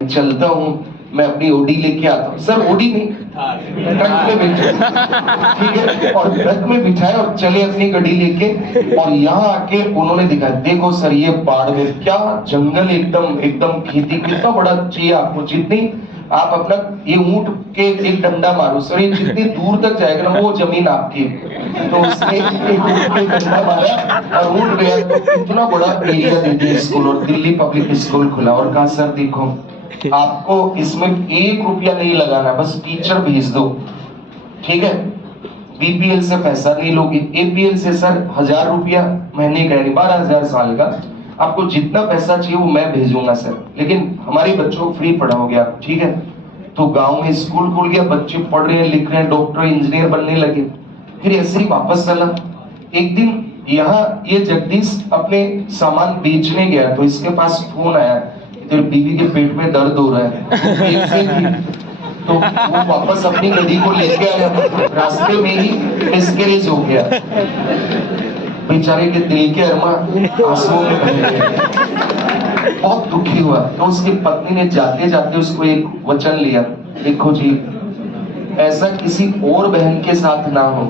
चलता हूँ, मैं अपनी ओडी लेके आता हूँ। सर ओडी नहीं, ट्रक में बैठे, ठीक है, और ट्रक में बिठाए और चले अपनी गाड़ी लेके, और यहाँ आके उन्होंने दिखाया, देखो सर ये बाड़मेर क्या जंगल, एकदम एकदम खेती, कितना बड़ा चाहिए आपको, जितनी आप अपना ये ऊंट के एक डंडा मारो सर, ये जितनी दूर तक जाएगा ना वो जमीन आपकी। तो उसने एक ऊंट पे डंडा मारा और ऊंट गया, तो इतना बड़ा एरिया दे दिया स्कूल, और दिल्ली पब्लिक स्कूल खुला, और कहा सर देखो आपको इसमें 1 रुपया नहीं लगाना, बस टीचर भेज दो, ठीक है, बीपीएल से पैसा नहीं लोगे, एपीएल से सर 1000 रुपया महीने का, 12,000 साल का, आपको जितना पैसा चाहिए वो मैं भेजूंगा सर, लेकिन हमारे बच्चों को फ्री पढ़ाओगे आप, ठीक है। तो गांव में स्कूल खुल गया, बच्चे पढ़ रहे हैं, लिख रहे हैं, डॉक्टर इंजीनियर बनने लगे। फिर ऐसे ही वापस चला। एक दिन यहाँ ये जगदीश अपने सामान बेचने गया, तो इसके पास फोन आया, तेरे बीवी के पेट में दर्द हो रहा है। तो वो वापस अपनी गाड़ी को लेके आया, रास्ते में ही मिसकैरेज हो गया, बेचारे के दिल के अरमा आंसुओं में बह गए, बहुत दुखी हुआ। तो उसकी पत्नी ने जाते जाते उसको एक वचन लिया, देखो जी ऐसा किसी और बहन के साथ ना हो,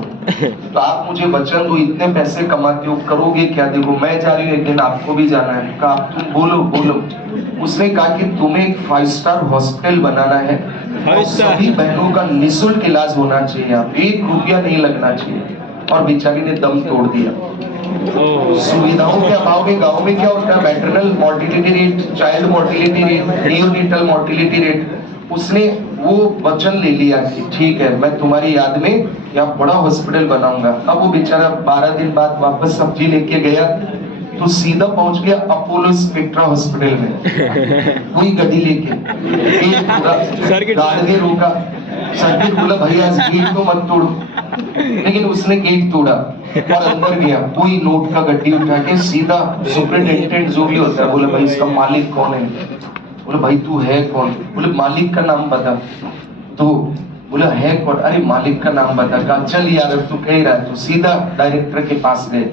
तो आप मुझे वचन दो, इतने पैसे कमाते हो, करोगे क्या, देखो मैं जा रही हूँ, एक दिन आपको भी जाना है, कहा तुम बोलो बोलो। उसने कहा कि तुम्हें एक 5 स्टार हॉस्पिटल बनाना है, और सभी बहनों का निःशुल्क इलाज होना चाहिए, 1 रुपया नहीं लगना चाहिए, और बेचारी ने दम तोड़ दिया। सुविधाओं के अभाव में गांव में क्या होता है, maternal mortality rate, child mortality rate, neonatal mortality rate, उसने वो वचन ले लिया कि ठीक है मैं तुम्हारी याद में यहाँ बड़ा हॉस्पिटल बनाऊंगा। अब वो बेचारा 12 दिन बाद वापस सब्जी लेके गया, तो सीधा पहुंच गया अपोलो स्पेक्ट्रा हॉस्पिटल में, कोई गाड़ी लेके, गार्ड ने रोका, सर्किट बोला भैया इस गेट को मत तोड़ो, लेकिन उसने गेट तोड़ा और अंदर गया, कोई नोट का गड्डी उठा के सीधा सुपरिटेंडेंट जो भी होता है, बोला भाई इसका मालिक कौन है, बोले भाई तू है कौन, बोले मालिक का नाम बता, तो बोला है कौन, अरे मालिक का नाम बता, कहा चल यार तू कह रहा है, तो सीधा डायरेक्टर के पास गए,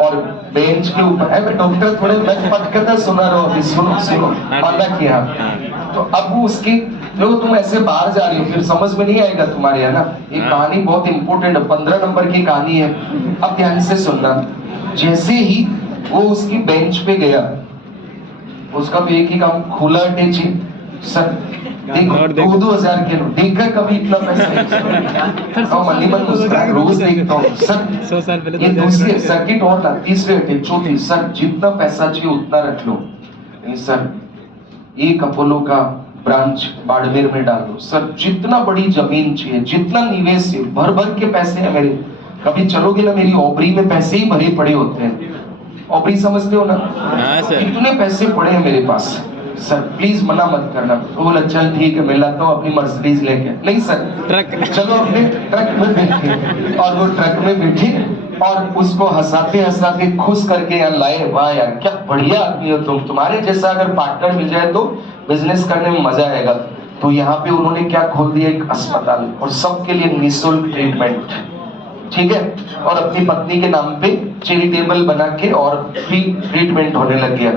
और बेंच के ऊपर डॉक्टर थोड़े मैं पटकथा सुना रहा हूँ, सुनो सुनो अल्लाह की यहाँ। तो अब वो उसकी देखो तुम ऐसे बाहर जा रही हो, फिर समझ में नहीं आएगा तुम्हारे, है ना, ये कहानी बहुत इंपॉर्टेंट है, 15 नंबर की कहानी है, अब ध्यान से सुनना। जैसे ही वो उसकी बेंच पे गया, उसका तो एक ही काम, खुला अटैची सर, देखो 2,000 के नोट, देखा कभी इतना पैसा, और मनी मन मुस्कुरा, रोज देखता हूँ सर, ये दूसरी सर्किट और ना, तीसरे अटैच, चौथी, सर जितना पैसा चाहिए उतना रख लो, नहीं सर एक अपोलो का ब्रांच बाड़मेर में डाल दो, सर जितना बड़ी जमीन चाहिए, जितना निवेश है, भर भर के पैसे हैं मेरे, कभी चलोगे ना मेरी ओबरी में पैसे ही भरे पड़े होते हैं, ओबरी समझते हो ना, इतने पैसे पड़े हैं मेरे पास, सर प्लीज मना मत करना। तो बोला चल ठीक है मैं लाता हूँ अपनी मर्सिडीज लेके, नहीं सर ट्रक, चलो अपने ट्रक में बैठे, और वो ट्रक में बैठे और उसको हंसाते हंसाते खुश करके यहाँ लाए। वाह यार क्या बढ़िया आदमी हो तुम, तुम्हारे जैसा अगर पार्टनर मिल जाए तो बिजनेस करने में मजा आएगा। तो यहाँ पे उन्होंने क्या खोल दिया, एक अस्पताल, और सबके लिए निःशुल्क ट्रीटमेंट, ठीक है, और अपनी पत्नी के नाम पे चैरिटेबल बना के और फ्री ट्रीटमेंट होने लग गया।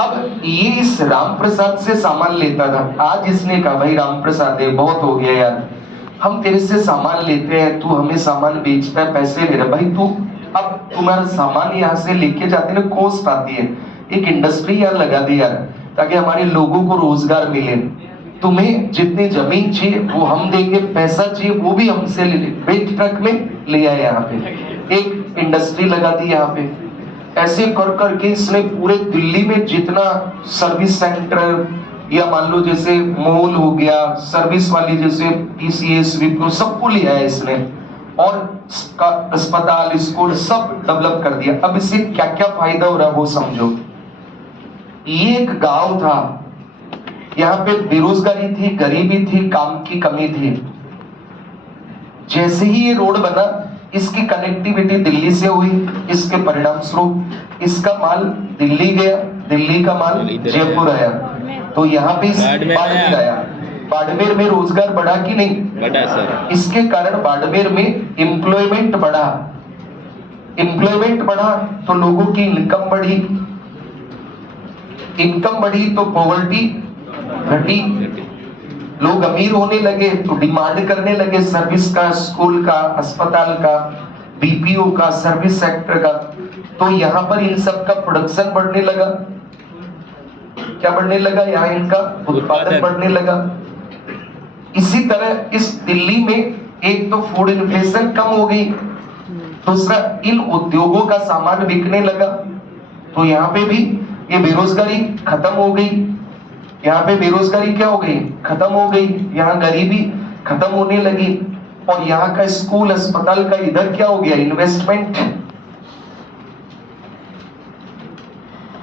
अब ये इस राम प्रसाद से सामान लेता था, आज इसने कहा भाई राम प्रसाद है बहुत हो गया यार, हम तेरे से सामान लेते हैं, तू हमें सामान बेचता है, पैसे ले रहा भाई तू, अब तुम्हारा सामान यहाँ से लेके जाते ना कॉस्ट आती है, एक इंडस्ट्री यहाँ लगा दी यार, ताकि हमारे लोगों को रोजगार मिले, तुम्हें जितनी जमीन चाहिए वो हम देंगे, पैसा चाहिए वो भी हमसे ले ले, बेच ट्रक में ले आए, यहाँ पे एक इंडस्ट्री लगा दी यहाँ पे। ऐसे कर करके इसने पूरे दिल्ली में जितना सर्विस सेंटर, या मान लो जैसे मॉल हो गया, सर्विस वाली जैसे टीसीएस, विप्रो, सबको ले आया इसने, और अस्पताल, स्कूल सब डेवलप कर दिया। अब इससे क्या क्या फायदा हो रहा है वो समझो। ये एक गांव था, यहाँ पे बेरोजगारी थी, गरीबी थी, काम की कमी थी। जैसे ही ये रोड बना, इसकी कनेक्टिविटी दिल्ली से हुई, इसके परिणाम स्वरूप इसका माल दिल्ली गया, दिल्ली का माल जयपुर आया, तो यहाँ पे बाड़मेर आया। बाड़मेर में रोजगार बढ़ा कि नहीं बढ़ा सर, इसके कारण बाड़मेर में एम्प्लॉयमेंट बढ़ा, एम्प्लॉयमेंट बढ़ा तो लोगों की इनकम बढ़ी, इनकम बढ़ी तो पॉवर्टी घटी। लोग अमीर होने लगे तो डिमांड करने लगे सर्विस का, स्कूल का, अस्पताल का, बीपीओ का, सर्विस सेक्टर का। तो यहाँ पर इन सब का प्रोडक्शन बढ़ने लगा। क्या बढ़ने लगा? यहाँ इनका उत्पादन बढ़ने लगा। इसी तरह इस दिल्ली में एक तो फूड इन्फ्लेशन कम हो गई, दूसरा इन उद्योगों का सामान बिकने लगा, तो यहाँ पे भी ये बेरोजगारी खत्म हो गई। यहाँ पे बेरोजगारी क्या हो गई? खत्म हो गई। यहाँ गरीबी खत्म होने लगी। और यहाँ का स्कूल, अस्पताल का इधर क्या हो गया? इन्वेस्टमेंट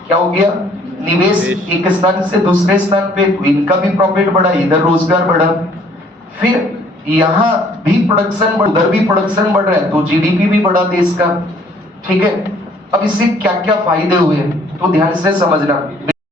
क्या हो गया? निवेश एक स्थान से दूसरे स्थान पे, तो इनका भी प्रॉफिट बढ़ा, इधर रोजगार बढ़ा। फिर यहाँ भी प्रोडक्शन, उधर भी प्रोडक्शन बढ़ रहा है, तो जीडीपी भी बढ़ा देश का। ठीक है, अब इससे क्या क्या फायदे हुए तो ध्यान से समझना।